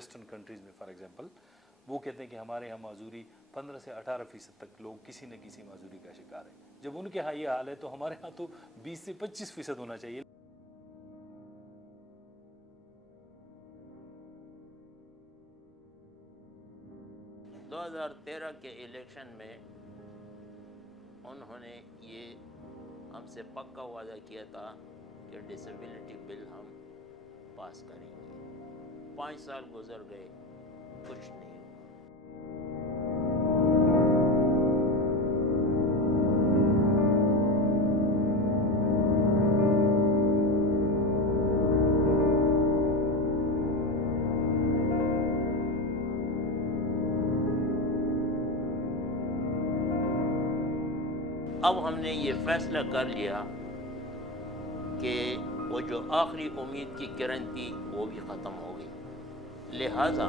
Western countries में for example, वो कहते हैं कि हमारे यहाँ माजूरी 15 से 18% तक लोग किसी न किसी माजूरी का शिकार है। जब उनके यहाँ ये हाल है तो हमारे यहाँ तो 20 से 25% होना चाहिए। 2013 के इलेक्शन में उन्होंने ये हमसे पक्का वादा किया था कि डिसेबिलिटी बिल हम पास करेंगे। 5 साल गुजर गए, कुछ नहीं हुआ। अब हमने ये फैसला कर लिया कि वो जो आखिरी उम्मीद की किरण थी वो भी ख़त्म हो गई। लिहाजा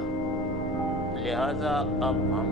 अब हम